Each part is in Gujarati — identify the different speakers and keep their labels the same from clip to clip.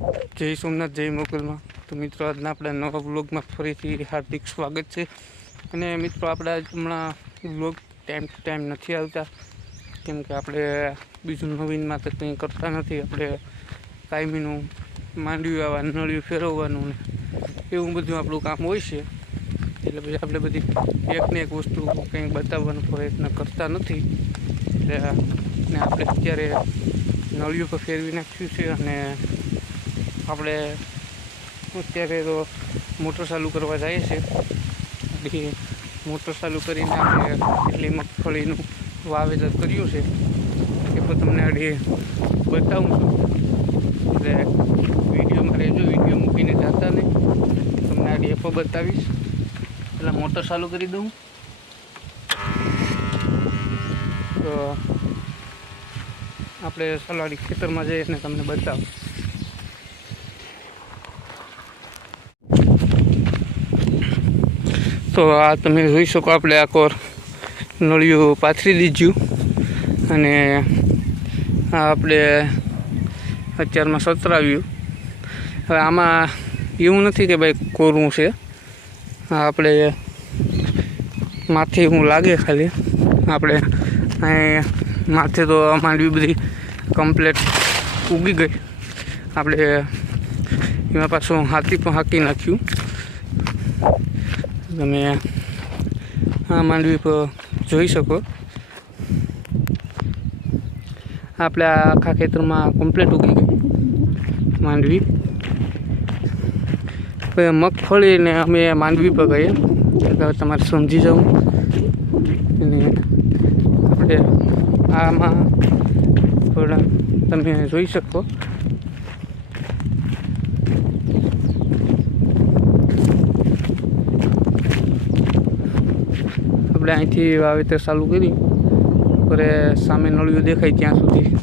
Speaker 1: જય સોમનાથ, જય મોગલમાં. તો મિત્રો, આજના આપણા નવા બ્લોગમાં ફરીથી હાર્દિક સ્વાગત છે. અને મિત્રો, આપણા હમણાં બ્લોગ ટાઈમ ટુ ટાઈમ નથી આવતા. કેમ કે આપણે બીજું નવીનમાં તો કંઈ કરતા નથી. આપણે કાયમીનું માંડવી આવવા નળિયું ફેરવવાનું ને એવું બધું આપણું કામ હોય છે. એટલે પછી આપણે બધી એકને એક વસ્તુ કંઈક બતાવવાનો પ્રયત્ન કરતા નથી. એટલે, ને આપણે અત્યારે નળિયું પર ફેરવી નાખ્યું છે અને આપણે અત્યારે તો મોટર ચાલુ કરવા જઈએ છીએ મોટર ચાલુ કરીને આપણે એટલી મગફળીનું વાવેતર કર્યું છે. એ પણ તમને અડી બતાવું છું. એટલે વિડીયોમાં રહેજો વીડિયો મૂકીને જતા નહીં, તમને આ પણ બતાવીશ. એટલે મોટર ચાલુ કરી દઉં. તો આપણે સલાડી ખેતરમાં જઈએ અને તમને બતાવું. તો આ તમે જોઈ શકો આપણે આ કોર નળિયું પાથરી દીધું. અને આ આપણે અત્યારમાં સતરાવ્યું. હવે આમાં એવું નથી કે ભાઈ કોરું છે. આપણે માથે હું લાગે ખાલી. આપણે માથે તો માંડવી બધી કમ્પ્લેટ ઉગી ગઈ. આપણે એમાં પાછું હાથી પણ હાંકી નાખ્યું. તમે આ માંડવી પર જોઈ શકો. આપણે આખા ખેતરમાં કમ્પ્લેટ ઉગી ગઈ માંડવી. પછી મગફળીને અમે માંડવી પર ગઈએ એટલે તમારે સમજી જવું. અને આપણે આમાં થોડા તમે જોઈ શકો. આપણે અહીંથી વાવેતર ચાલુ કરી પર સામે નળિયું દેખાય ત્યાં સુધી.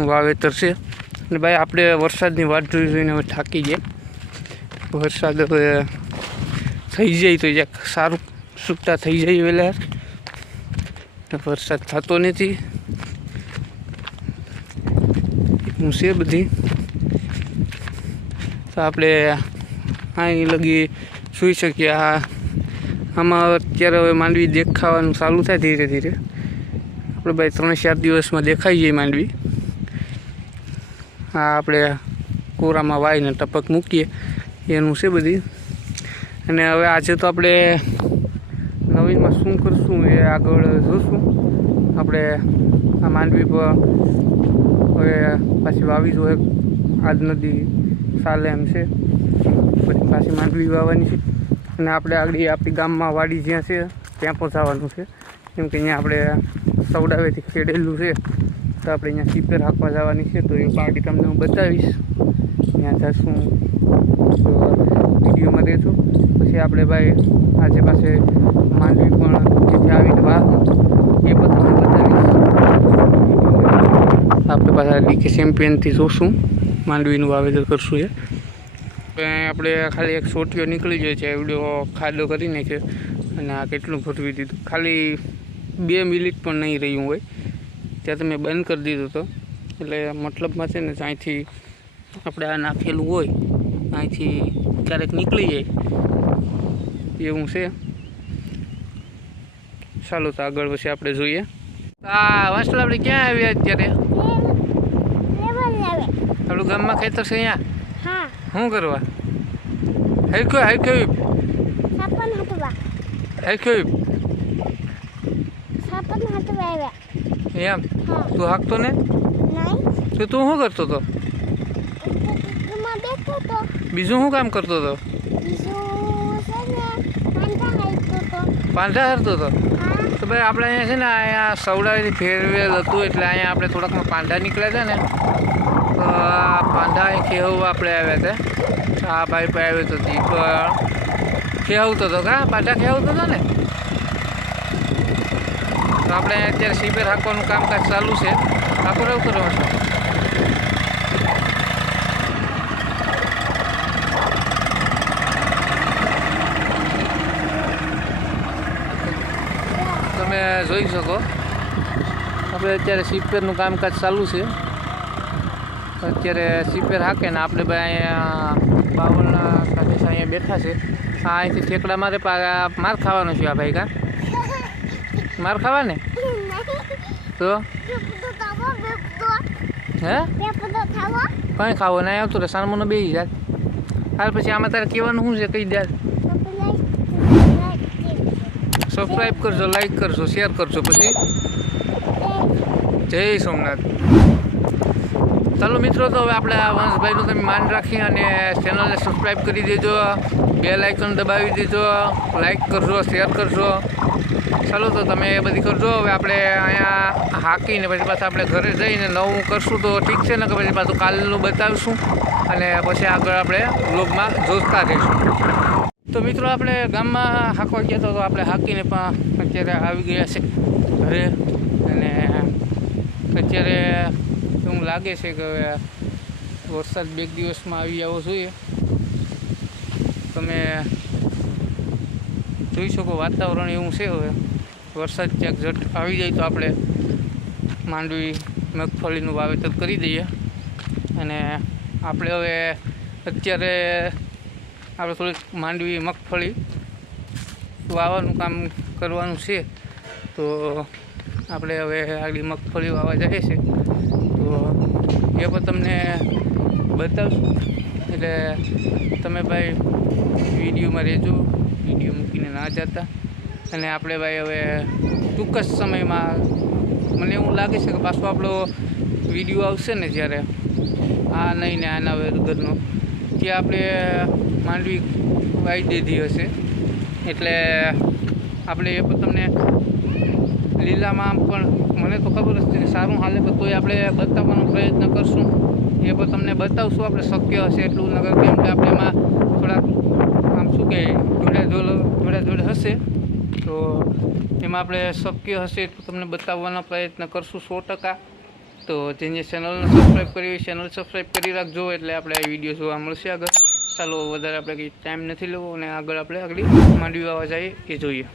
Speaker 1: વાવેતર છે. અને ભાઈ, આપણે વરસાદની વાટ જોઈ જોઈને હવે થાકી જાય વરસાદ હવે થઈ જાય તો જ્યાંક સારું સૂકતા થઈ જાય વહેલા. વરસાદ થતો નથી. હું છે બધી. તો આપણે અહીં લગી સુઈ શકીએ. આ આમાં અત્યારે હવે માંડવી દેખાવાનું ચાલુ થાય ધીરે ધીરે. આપણે ભાઈ ત્રણ ચાર દિવસમાં દેખાઈ જાય માંડવી. આ આપણે કોરામાં વાઈને ટપક મૂકીએ. એનું છે બધી. અને હવે આજે તો આપણે નવીનમાં શું કરશું એ આગળ જોશું. આપણે આ માંડવી પર હવે પાછી વાવી જોઈએ. આજ નદી સાલે એમ છે. પછી પાછી માંડવી વાવવાની છે. અને આપણે આગળ આપણી ગામમાં વાડી જ્યાં છે, ત્યાં પહોંચાડવાનું છે. કેમ કે અહીંયા આપણે સવડાવેથી ખેડેલું છે. તો આપણે અહીંયા સીપેર હાંકવા જવાની છે. તો એ પાર્ટી તમને હું બતાવીશ. ત્યાં જશું. તો વિડીયોમાં રહેજો. પછી આપણે ભાઈ આજે પાસે માંડવી પણ જેથી આવીને વાહ એ તમને બતાવીશ. આપણે પાછા ડીકે ચેમ્પિયનથી જોશું. માંડવીનું વાવેતર કરશું એ. તો આપણે ખાલી એક સોટીઓ નીકળી જાય છે. એવડો ખાડો કરી નાખ્યો અને આ કેટલું ભરવી દીધું. ખાલી બે મિનિટ પણ નહીં રહ્યું હોય. ત્યાં તમે બંધ કરી દીધું તો. એટલે મતલબમાં છે ને અહીંથી આપણે આ નાખેલું હોય અહીંથી ક્યારેક નીકળી જાય. એવું છે. ચાલો તો આગળ પછી આપણે જોઈએ. આ વાસલા આપણે ક્યાં આવ્યા અત્યારે? આપણું ગામમાં ખેતર છે અહીંયા?
Speaker 2: હા.
Speaker 1: શું કરવા? હરખ્યો હરખ્યો
Speaker 2: સાપન હટવા.
Speaker 1: હરખ્યો
Speaker 2: સાપન હટવા
Speaker 1: એમ? તું હાકતો ને?
Speaker 2: નહીં.
Speaker 1: તો તું શું કરતો
Speaker 2: તો?
Speaker 1: બીજું શું કામ કરતો હતો
Speaker 2: બીજું પાંડા હાઈતો તો.
Speaker 1: પાંઢા હરતો હતો તો ભાઈ આપણે અહીંયા છે ને અહીંયા સવડાવીથી ફેરવેલ હતું એટલે અહીંયા આપણે થોડાકમાં પાંઢા નીકળ્યા હતા ને. અહીં ખેહવા આપણે આવ્યા હતા આ ભાઈ પાસે આવ્યો હતો દીપ ખેવતો હતો કા? પાંઢા ખેવતો હતો ને? તો આપણે અત્યારે શિબિર હાંકવાનું કામકાજ ચાલુ છે. હાંકો રહેવું કરવાનું છે તમે જોઈ શકો. આપણે અત્યારે શિપેરનું કામકાજ ચાલુ છે. અત્યારે સિપેર હાકે ને આપણે ભાઈ અહીંયા બાવળના સાથે અહીંયા બેઠા છે. આ અહીંથી ઠેકડા મારે માર ખાવાનો છે આ ભાઈ કા? માર ખાવા ને તો? હે? કંઈ ખાવો નહીં આવતું રે સાનમોનો બે જાય. હાલ પછી આમાં તારે કહેવાનું શું છે કહી દે સબસ્ક્રાઈબ કરજો લાઈક કરજો શેર કરજો પછી. જય સોમનાથ. ચાલો મિત્રો, તો હવે આપણે આ વંશભાઈનું તમે માન રાખી અને ચેનલને સબસ્ક્રાઈબ કરી દેજો બે લાઇકન દબાવી દેજો લાઇક કરજો શેર કરજો. ચાલો, તો તમે એ બધી કરજો. હવે આપણે અહીંયા હાકીને પછી પાછા આપણે ઘરે જઈને નવું કરશું તો ઠીક છે ને કે પછી પાછું કાલનું બતાવીશું અને પછી આગળ આપણે બ્લોગમાં જોતા રહીશું. તો મિત્રો, આપણે ગામમાં હાંકવા ગયા તો આપણે હાંકીને પણ અત્યારે આવી ગયા છે ઘરે અને અત્યારે એવું લાગે છે કે હવે વરસાદ બે દિવસમાં આવી આવો જોઈએ. તમે જોઈ શકો વાતાવરણ એવું છે હવે. વરસાદ ક્યાંક ઝટ આવી જાય તો આપણે માંડવી, મગફળીનું વાવેતર કરી દઈએ. અને આપણે હવે અત્યારે આપણે થોડીક માંડવી, મગફળી વાવવાનું કામ કરવાનું છે. તો આપણે હવે આગળ મગફળી વાવવા જઈએ છે તો એ પણ તમને બતાવશું. એટલે તમે ભાઈ વિડીયોમાં રહેજો, વીડિયો મૂકીને ના જતા. અને આપણે ભાઈ હવે ટૂંક જ સમયમાં, મને એવું લાગે છે કે પાછો આપણો વીડિયો આવશે ને જ્યારે આ નહીં ને આના વગરનો. ત્યાં આપણે માંડવી વાવી દીધી હશે. એટલે આપણે એ પણ તમને લીલામાં પણ મને તો ખબર જ છે સારું હાલે પણ તોય આપણે બતાવવાનો પ્રયત્ન કરશું. એ પણ તમને બતાવશું, આપણે શક્ય હશે એટલું, નગર કેમ કે આપણે એમાં થોડાક, આમ શું કે જોડે જોડે જોડે હશે. તો એમાં આપણે શક્ય હશે એટલું તમને બતાવવાનો પ્રયત્ન કરશું સો ટકા. તો જેને ચેનલને સબસ્ક્રાઈબ કરી ચેનલ સબસ્ક્રાઈબ કરી રાખજો, એટલે આપણે વીડિયો જોવા મળશે આગળ. ચાલો, વધારે આપણે કંઈ ટાઈમ નથી લેવો, અને આગળ આપણે આગળ માંડવી વાવા જઈએ, એ જોઈએ.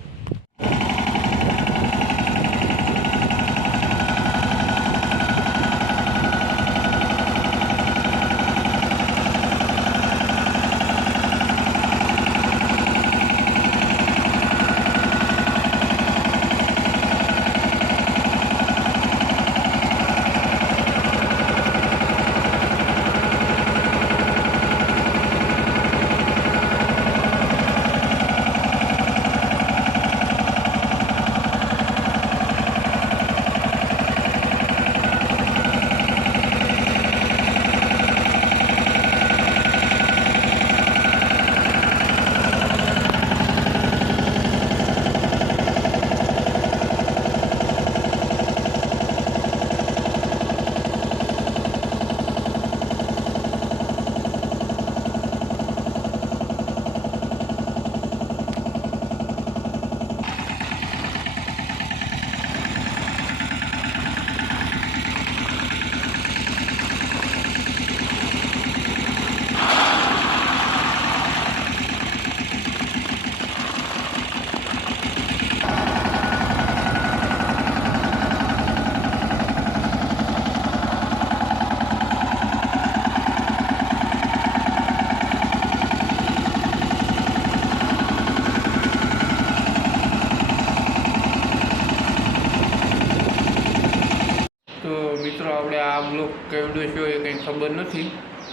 Speaker 1: કેવડો છે એ કંઈ ખબર નથી.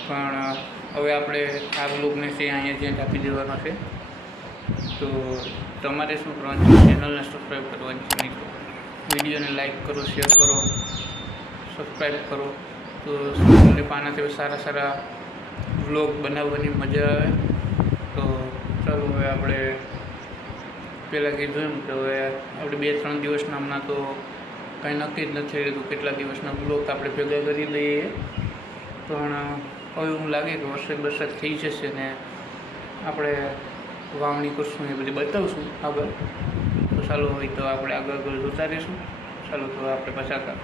Speaker 1: પણ હવે આપણે આ બ્લોગને છે અહીંયા જ્યાં આપી દેવાનો છે. તો તમારે શું કરવાનું ચેનલને સબસ્ક્રાઈબ કરવાની છે મિત્રો વિડીયોને લાઈક કરો શેર કરો સબસ્ક્રાઈબ કરો. તો તમને પાનાથી સારા સારા બ્લોગ બનાવવાની મજા આવે. તો ચાલો હવે આપણે પહેલાં કીધું એમ કે હવે આપણે બે ત્રણ દિવસના હમણાં તો કાંઈ નક્કી જ નથી લીધું કેટલા દિવસના બ્લોક આપણે ભેગા કરી લઈએ. પણ હવે એવું લાગે કે વરસાદ વરસાદ થઈ જશે ને આપણે વાવણી કરશું એ બધી બતાવશું આગળ. તો ચાલો હોય તો આપણે આગળ આગળ જોતા રહીશું. ચાલો તો આપણે પાછા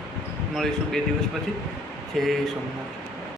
Speaker 1: મળીશું બે દિવસ પછી. જય સોમનાથ.